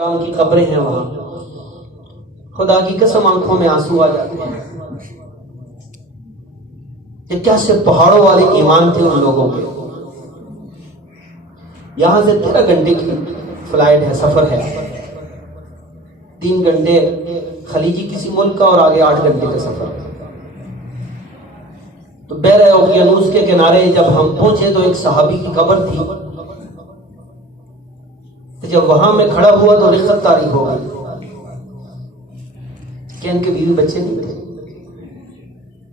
کی قبریں ہیں وہاں، خدا کی قسم آنکھوں میں آنسو آ جاتے ہیں کہ کیسے پہاڑوں والے ایمان تھے ان لوگوں کے۔ یہاں سے 13 گھنٹے کی فلائٹ ہے، سفر ہے، 3 گھنٹے خلیجی کسی ملک کا اور آگے 8 گھنٹے کا سفر۔ تو بحر اوقیانوس کے کنارے جب ہم پہنچے تو ایک صحابی کی قبر تھی۔ جب وہاں میں کھڑا ہوا تو رخت طاری ہو گئی کہ ان کے بیوی بچے نہیں تھے،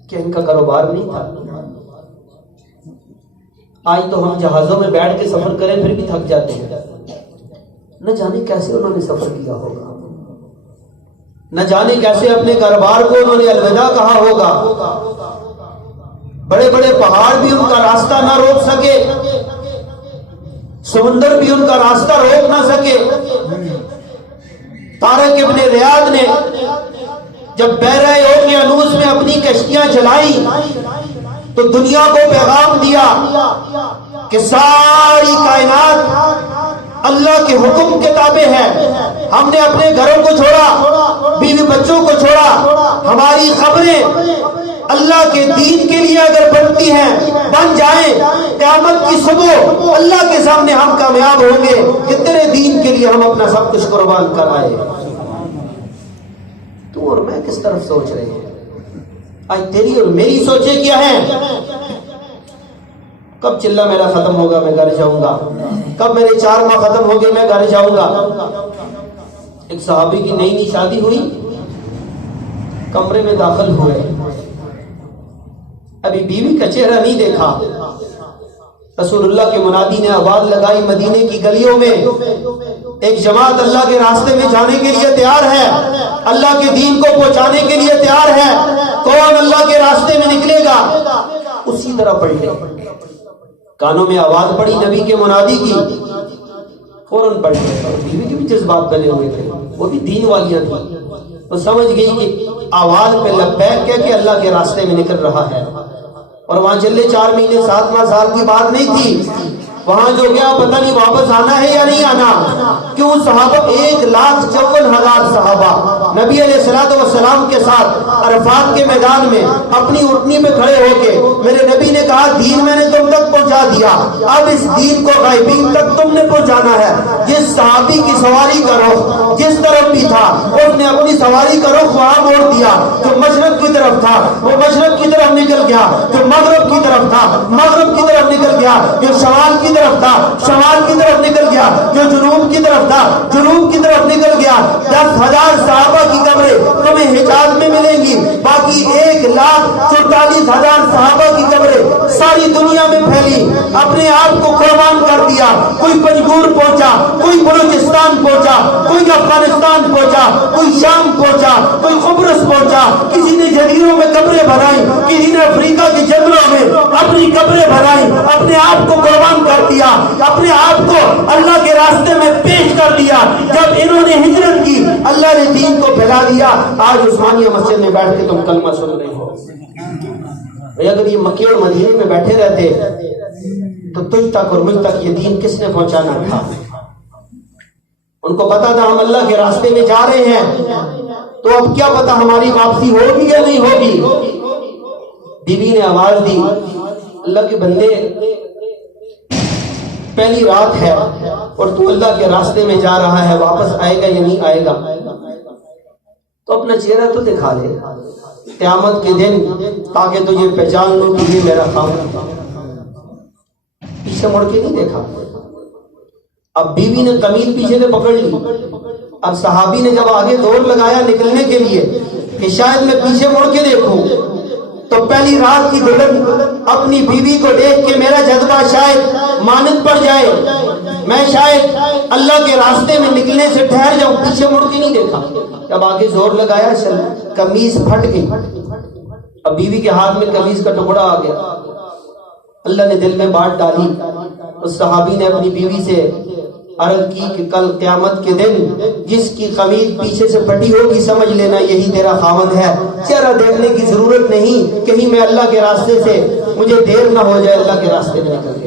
کہ ان کا کاروبار نہیں تھا۔ آج تو ہم جہازوں میں بیٹھ کے سفر کریں پھر بھی تھک جاتے ہیں، نہ جانے کیسے انہوں نے سفر کیا ہوگا، نہ جانے کیسے اپنے کاروبار کو انہوں نے الوداع کہا ہوگا۔ بڑے بڑے پہاڑ بھی ان کا راستہ نہ روک سکے، سمندر بھی ان کا راستہ روک نہ سکے۔ طارق ابن ریاض نے جب بحر اوقیانوس میں اپنی کشتیاں چلائی تو دنیا کو پیغام دیا کہ ساری کائنات اللہ کے حکم کے تابع ہے۔ ہم نے اپنے گھروں کو چھوڑا، بیوی بچوں کو چھوڑا، ہماری خبریں اللہ کے دین کے لیے اگر بنتی ہیں بن جائیں، قیامت کی صبح اللہ کے سامنے ہم کامیاب ہوں گے کہ تیرے دین کے لیے ہم اپنا سب کچھ قربان کر آئے۔ تو اور میں کس طرف سوچ رہے ہیں؟ آج تیری اور میری سوچیں کیا ہیں؟ کب چلہ میرا ختم ہوگا میں گھر جاؤں گا، کب میرے 4 ماہ ختم ہو گئے میں گھر جاؤں گا۔ ایک صحابی کی نئی نئی شادی ہوئی، کمرے میں داخل ہوئے، ابھی بیوی کا چہرہ نہیں دیکھا۔ رسول اللہ کے منادی نے آواز لگائی مدینے کی گلیوں میں ایک جماعت اللہ کے راستے میں جانے کے لیے تیار ہے، اللہ کے دین کو پہنچانے کے لیے تیار ہے، کون اللہ کے راستے میں نکلے گا؟ اسی طرح پلٹے، کانوں میں آواز پڑی نبی کے منادی کی، فوراً پلٹے۔ اور بیوی کے بھی جذبات بنے ہوئے تھے، وہ بھی دین والیاں تھیں، وہ سمجھ گئی کہ آواز پہ لبیک کہہ کے اللہ کے راستے میں نکل رہا ہے۔ اور وہاں چلے 4 مہینے 7 ماہ سال کی بات نہیں تھی، وہاں جو گیا پتہ نہیں واپس آنا ہے یا نہیں آنا۔ کیوں؟ صحابہ 1,54,000 صحابہ نبی علیہ الصلوۃ والسلام کے ساتھ عرفات کے میدان میں اپنی اٹھنی پہ کھڑے ہو کے میرے نبی نے کہا دین میں نے تم تک پہنچا دیا، اب اس دین کو غائبین تک تم نے پہنچانا ہے۔ جس صحابی کی سواری کا رخ جس طرف بھی تھا اس نے اپنی سواری کا رخ وہاں موڑ دیا، جو مشرق کی طرف تھا وہ مشرق کی طرف نکل گیا، جو مغرب کی طرف تھا مغرب کی طرف نکل گیا، جو شمال کی طرف تھا شمال کی طرف نکل گیا، جو جنوب کی طرف تھا جنوب کی طرف نکل گیا۔ 10,000 صحابہ کی قبریں تمہیں حجاز میں ملیں گی، باقی 1,44,000 صحابہ کی قبریں ساری دنیا میں پھیلی۔ اپنے آپ کو قربان کر دیا، کوئی پنجگور پہنچا، کوئی بلوچستان پہنچا، کوئی افغانستان پہنچا، کوئی شام پہنچا، کوئی قبرص پہنچا، کسی نے جزیروں میں قبریں بنائی، کسی نے افریقہ کے جنگلوں میں اپنی قبریں بنائی، اپنے آپ کو قربان کر دیا، اپنے آپ کو اللہ کے راستے میں پیش کر دیا۔ جب انہوں نے ہجرت کی اللہ نے دین کو پھیلا دیا۔ آج عثمانیہ مسجد میں بیٹھ کے تم کلمہ سن رہے ہو، اگر یہ مکے اور مدینے میں بیٹھے رہتے تو تجھ تک اور مجھ تک یہ دین کس نے پہنچانا تھا؟ ان کو پتا تھا ہم اللہ کے راستے میں جا رہے ہیں، تو اب کیا پتا ہماری واپسی ہوگی یا نہیں ہوگی۔ بیوی نے آواز دی اللہ کے بندے پہلی رات ہے اور تو اللہ کے راستے میں جا رہا ہے، واپس آئے گا یا نہیں آئے گا؟ تو اپنا چہرہ تو دکھا دے قیامت کے دن تاکہ تجھے پہچان لوں کہ یہ میرا خاوند ہے۔ پیچھے مڑ کے نہیں دیکھا۔ اب بیوی نے قمیض پیچھے سے پکڑ لی، اب صحابی نے جب آگے دوڑ لگایا نکلنے کے لیے کہ شاید میں پیچھے مڑ کے دیکھوں، تو پہلی رات کی دلہن اپنی بیوی کو دیکھ کے میرا جذبہ شاید مانند پڑ جائے، میں شاید اللہ کے راستے میں نکلنے سے ٹھہر جاؤں، پیچھے مڑ کے نہیں دیکھا۔ جب آگے زور لگایا قمیض پھٹ گئی، اب بیوی کے ہاتھ میں قمیض کا ٹکڑا آ گیا۔ اللہ نے دل میں بات ڈالی، اس صحابی نے اپنی بیوی سے عرض کی کہ کل قیامت کے دن جس کی قمیض پیچھے سے پھٹی ہوگی سمجھ لینا یہی تیرا خاوند ہے۔ چہرہ دیکھنے کی ضرورت نہیں، کہیں میں اللہ کے راستے سے مجھے دیر نہ ہو جائے، اللہ کے راستے میں نکل گیا۔